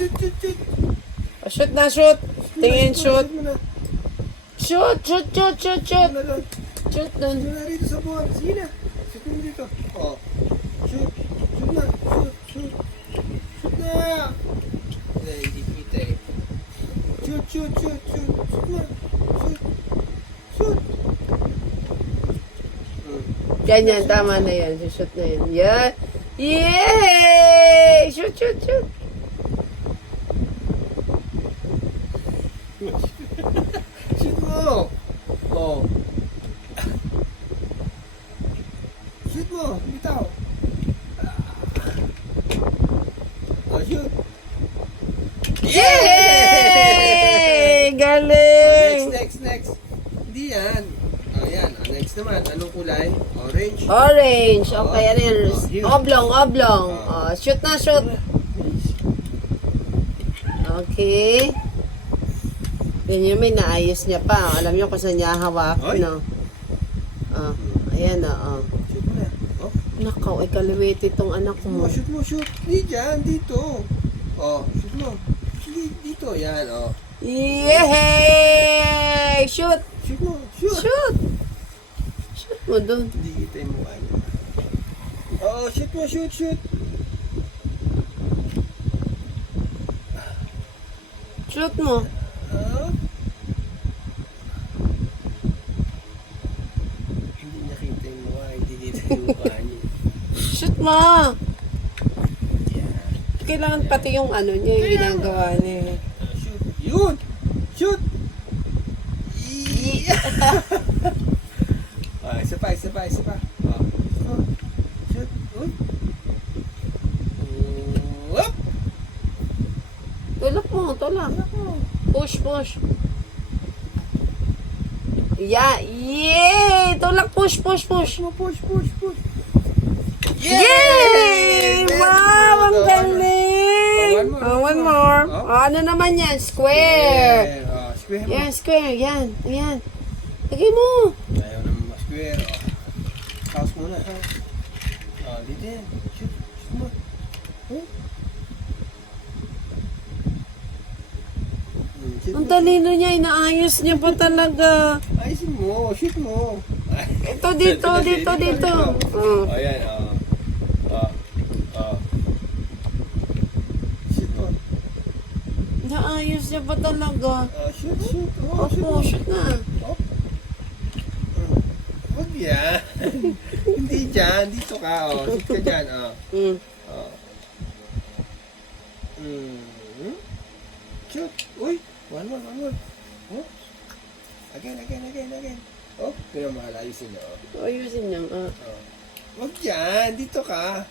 shoot. Shoot na, shoot. Tingin, shoot. Shoot mo na. Shoot. Shoot mo na doon. Shoot dun. Shoot na rito sa buwan. Sige na. Shoot mo dito. Oh. Shoot. Shoot na. Shoot. Shoot na. Hindi kita eh. Shoot. Shoot na. Shoot. Ganyan, tama na yan. Shoot na yan. Yeah. Yay! Shoot. Shoot mo. Oh. Shoot mo. Bitaw. Oh, shoot. Yay! Galing! Next. Hindi yan. Oh, yan. Oh, next naman. Anong kulay? Orange. Orange. Okay, ano yan? Here. Oblong. Oh, shoot na, shoot. Okay. Yan yung may naayos niya pa. Alam niyo kung saan niya hawak, Ay. no? Ayan na, Shoot mo na. Oh. Nakaw, ay kaliwete itong anak mo. Shoot mo. Hindi dyan. Dito. Oh, shoot mo. Dito. Yan. Oh. Yay! Shoot! Shoot mo. Shoot. Shoot! Shoot mo dun. Hindi kita yung mukha niya. Oh, shoot mo. Shoot. Shoot mo. Hindi niya kita yung mukha. Hindi kita yung mukha niya. Shoot mo! Yan. Kailangan pati yung ano niya, yung ginagawa niya. Shoot. Yun! Shoot! Isa pa. Oh. Shoot. Uy. Whoop! Tulak mo, tulak. Push. Yeah! Yay! Tulak, push. Push. Yay! Wow! Ang galing! One more. Oh. Ano naman yan? Square. Square mo. Yan, square. Yan. Lagay mo. Ayaw naman ma-square. House muna. Dito yan. Shoot mo. Ang talino niya, inaayos niya pa talaga. Ayusin mo. Shoot mo. Ito, dito. Oh. Ayan. Shoot mo. Inaayos niya pa talaga. Shoot. Opo, shoot na. Huwag yan. Hindi dyan. Dito ka. Shoot ka dyan. Shoot. Uy. One more. Oh. Again. Oh, pero mahal. Ayusin niyo. Ayusin niya. Huwag yan. Dito ka.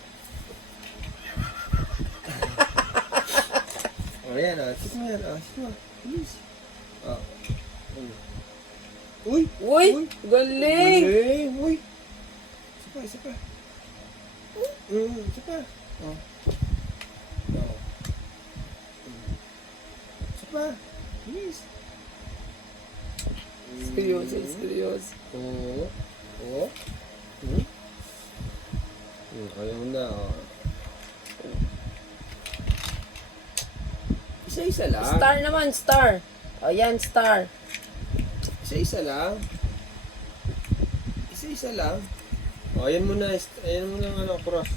Ayan. Shoot mo yan. Shoot mo. Please. Uy. Galing! Uy. Isa pa. Isa pa. Isa pa. Please. Seryoso. Ayaw na. Isa-isa lang. Star naman, star. O, yan, star. Isa-isa lang. Ayan mo na ang cross.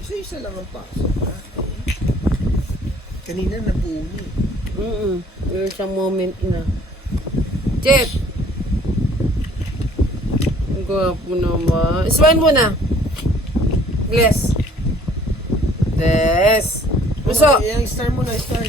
Isa-isa lang ang pasok. Kanina nabuo niya. Meron siyang moment na. Jet! Ang gwapo naman. Iswain mo na. Bless. Des. Puso. Yung star mo na. Star.